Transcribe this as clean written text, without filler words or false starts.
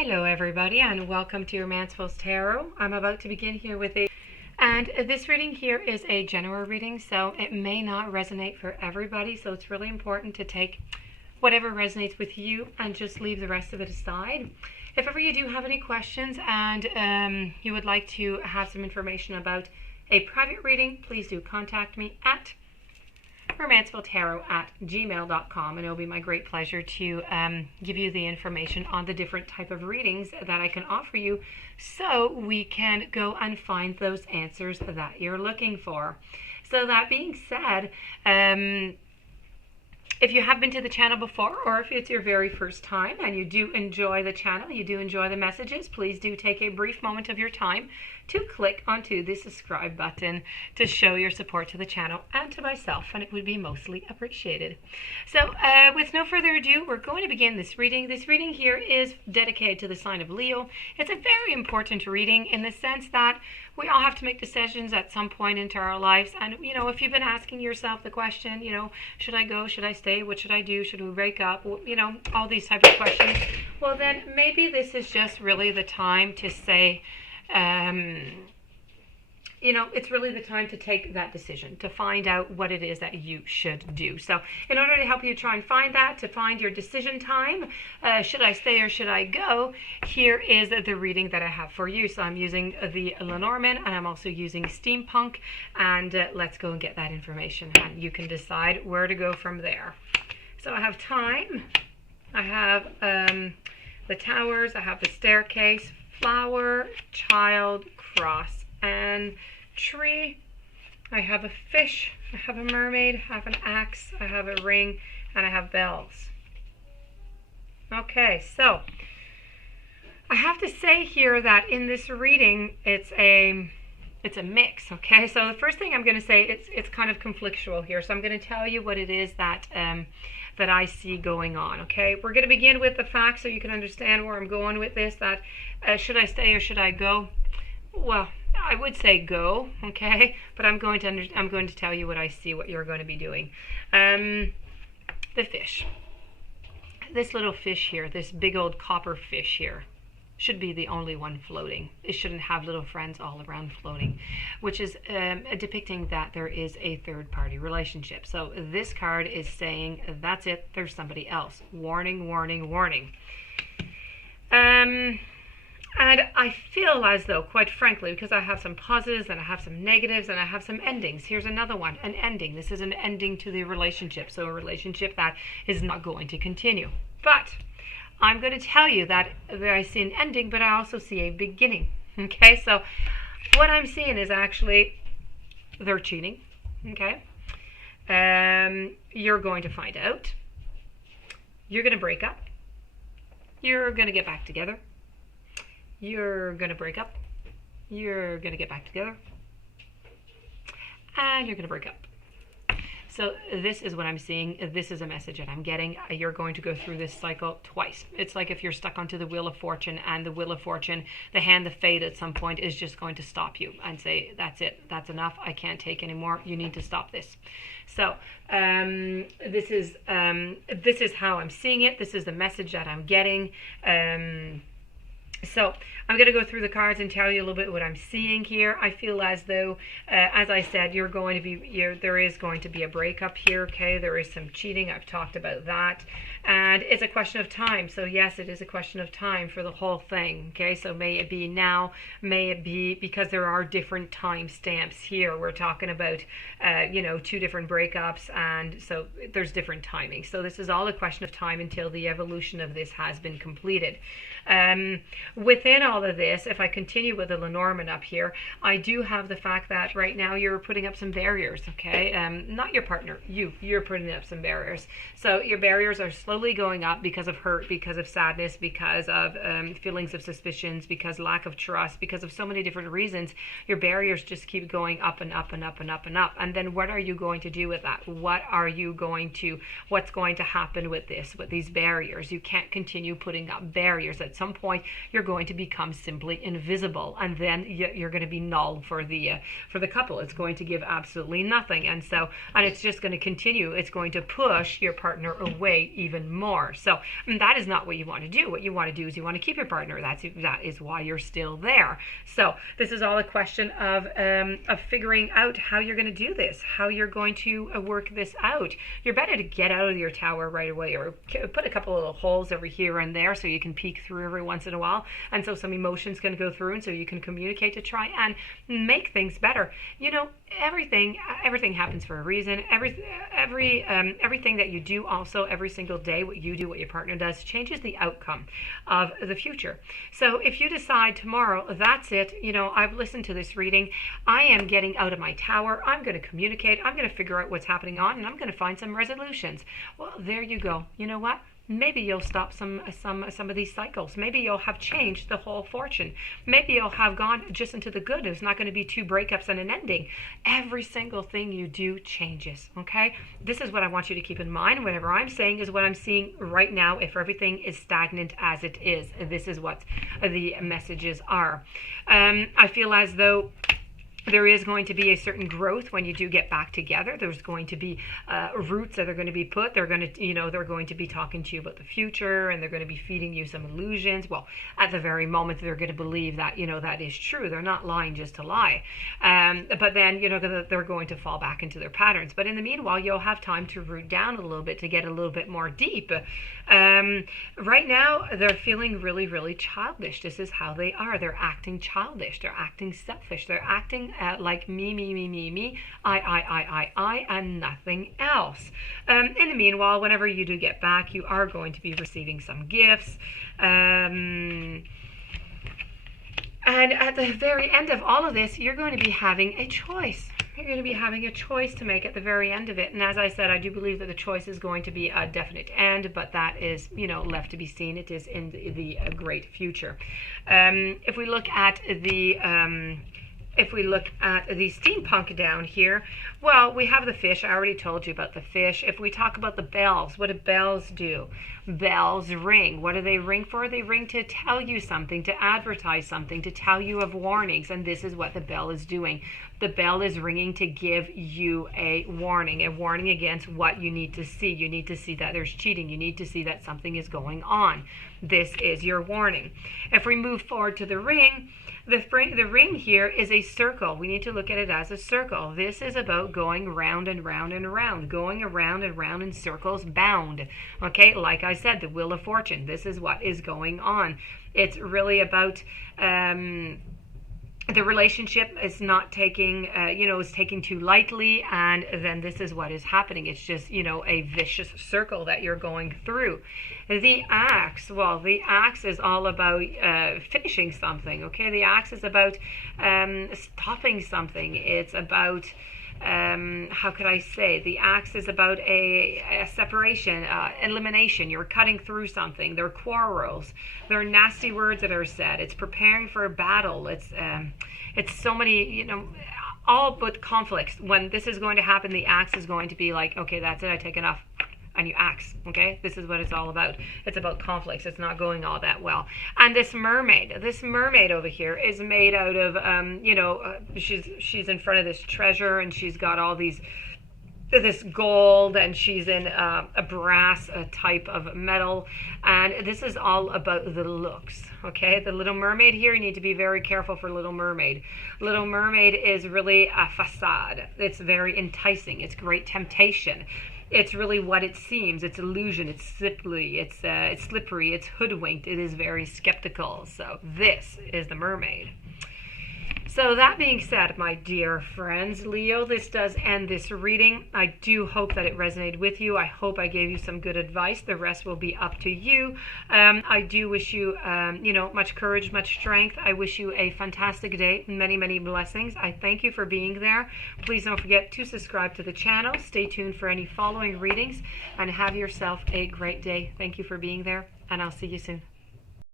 Hello everybody and welcome to Romancefull's Tarot. I'm about to begin here with and this reading here is a general reading, so it may not resonate for everybody, so it's really important to take whatever resonates with you and just leave the rest of it aside. If ever you do have any questions and you would like to have some information about a private reading, please do contact me at romancefulltarot@gmail.com, and it'll be my great pleasure to give you the information on the different type of readings that I can offer you so we can go and find those answers that you're looking for. So that being said, if you have been to the channel before, or if it's your very first time and you do enjoy the channel, you do enjoy the messages, please do take a brief moment of your time to click onto the subscribe button to show your support to the channel and to myself, and it would be mostly appreciated. So with no further ado, we're going to begin this reading. This reading here is dedicated to the sign of Leo. It's a very important reading in the sense that we all have to make decisions at some point into our lives. And, you know, if you've been asking yourself the question, you know, should I go? Should I stay? What should I do? Should we break up? You know, all these types of questions. Well, then maybe this is just really the time to say, you know, it's really the time to take that decision, to find out what it is that you should do. So in order to help you try and find that, to find your decision time, should I stay or should I go, here is the reading that I have for you. So I'm using the Lenormand and I'm also using Steampunk, and let's go and get that information, and you can decide where to go from there. So I have time, I have the towers, I have the staircase, flower, child, cross, and tree. I have a fish, I have a mermaid, I have an axe, I have a ring, and I have bells. Okay, so I have to say here that in this reading it's a mix. Okay, so the first thing I'm going to say, it's kind of conflictual here, so I'm going to tell you what it is that that I see going on. Okay, we're going to begin with the facts so you can understand where I'm going with this, that should I stay or should I go? Well, I would say go, okay, but I'm going to tell you what I see, what you're going to be doing. The fish, this little fish here, this big old copper fish here, should be the only one floating. It shouldn't have little friends all around floating, which is depicting that there is a third-party relationship. So this card is saying, that's it, there's somebody else. Warning, warning, warning. And I feel as though, quite frankly, because I have some positives and I have some negatives and I have some endings. Here's another one, an ending. This is an ending to the relationship, so a relationship that is not going to continue. But I'm going to tell you that I see an ending, but I also see a beginning. Okay, so what I'm seeing is actually they're cheating. Okay, you're going to find out. You're going to break up. You're going to get back together. You're going to break up. You're going to get back together. And you're going to break up. So this is what I'm seeing. This is a message that I'm getting. You're going to go through this cycle twice. It's like if you're stuck onto the Wheel of Fortune, and the Wheel of Fortune, the hand of fate at some point is just going to stop you and say, that's it, that's enough, I can't take anymore, you need to stop this. So this is how I'm seeing it. This is the message that I'm getting. So I'm going to go through the cards and tell you a little bit what I'm seeing here. I feel as though, as I said, there is going to be a breakup here. Okay, there is some cheating. I've talked about that, and it's a question of time. So yes, it is a question of time for the whole thing. Okay, so may it be now, may it be, because there are different time stamps here. We're talking about, you know, 2 different breakups, and so there's different timing. So this is all a question of time until the evolution of this has been completed. Within all of this, if I continue with the Lenormand up here, I do have the fact that right now you're putting up some barriers, okay? Not your partner, you're putting up some barriers. So your barriers are slowly going up because of hurt, because of sadness, because of feelings of suspicions, because lack of trust, because of so many different reasons. Your barriers just keep going up and up and up and up and up. And then what are you going to do with that? What's going to happen with this, with these barriers? You can't continue putting up barriers. At some point, you're going to become simply invisible, and then you're going to be null for the couple. It's going to give absolutely nothing, and it's just going to continue. It's going to push your partner away even even more. So that is not what you want to do. What you want to do is you want to keep your partner. That is why you're still there. So this is all a question of figuring out how you're going to do this, how you're going to work this out. You're better to get out of your tower right away, or put a couple of little holes over here and there so you can peek through every once in a while, and so some emotions can go through, and so you can communicate to try and make things better. You know, everything happens for a reason. Everything that you do, also every single day, what you do, what your partner does, changes the outcome of the future. So if you decide tomorrow, that's it, you know, I've listened to this reading, I am getting out of my tower, I'm going to communicate, I'm going to figure out what's happening on, and I'm going to find some resolutions. Well, there you go. You know what? Maybe you'll stop some of these cycles. Maybe you'll have changed the whole fortune. Maybe you'll have gone just into the good. There's not going to be 2 breakups and an ending. Every single thing you do changes, okay? This is what I want you to keep in mind. Whatever I'm saying is what I'm seeing right now. If everything is stagnant as it is, this is what the messages are. I feel as though there is going to be a certain growth when you do get back together. There's going to be roots that are going to be put. They're going to, you know, they're going to be talking to you about the future, and they're going to be feeding you some illusions. Well, at the very moment, they're going to believe that, you know, that is true. They're not lying just to lie. But then, you know, they're going to fall back into their patterns. But in the meanwhile, you'll have time to root down a little bit, to get a little bit more deep. Right now, they're feeling really, really childish. This is how they are. They're acting childish. They're acting selfish. They're acting like me, I, and nothing else. In the meanwhile, whenever you do get back, you are going to be receiving some gifts. And at the very end of all of this, you're going to be having a choice. You're going to be having a choice to make at the very end of it. And as I said, I do believe that the choice is going to be a definite end, but that is, you know, left to be seen. It is in the great future. If we look at the steampunk down here, well, we have the fish. I already told you about the fish. If we talk about the bells, what do bells do? Bells ring. What do they ring for? They ring to tell you something, to advertise something, to tell you of warnings, and this is what the bell is doing. The bell is ringing to give you a warning against what you need to see. You need to see that there's cheating. You need to see that something is going on. This is your warning. If we move forward to the ring, the ring here is a circle. We need to look at it as a circle. This is about going round and round and round, going around and round in circles bound. Okay, like I said, the Wheel of Fortune. This is what is going on. It's really about the relationship is not taking, is taking too lightly, and then this is what is happening. It's just, you know, a vicious circle that you're going through. The axe, well, the axe is all about finishing something, okay? The axe is about stopping something. It's about, how could I say? The axe is about a separation, elimination. You're cutting through something. There are quarrels. There are nasty words that are said. It's preparing for a battle. It's so many, you know, all but conflicts. When this is going to happen, the axe is going to be like, okay, that's it, I take enough. And you axe, okay? This is what it's all about. It's about conflicts. It's not going all that well. And this mermaid over here is made out of, she's in front of this treasure, and she's got all this gold, and she's in a brass type of metal, and this is all about the looks, okay? The Little Mermaid here, you need to be very careful for Little Mermaid. Little Mermaid is really a facade. It's very enticing. It's great temptation. It's really what it seems. It's illusion. It's slippery. It's slippery. It's hoodwinked. It is very skeptical. So this is the mermaid. So that being said, my dear friends, Leo, this does end this reading. I do hope that it resonated with you. I hope I gave you some good advice. The rest will be up to you. I do wish you, much courage, much strength. I wish you a fantastic day. Many, many blessings. I thank you for being there. Please don't forget to subscribe to the channel. Stay tuned for any following readings, and have yourself a great day. Thank you for being there, and I'll see you soon.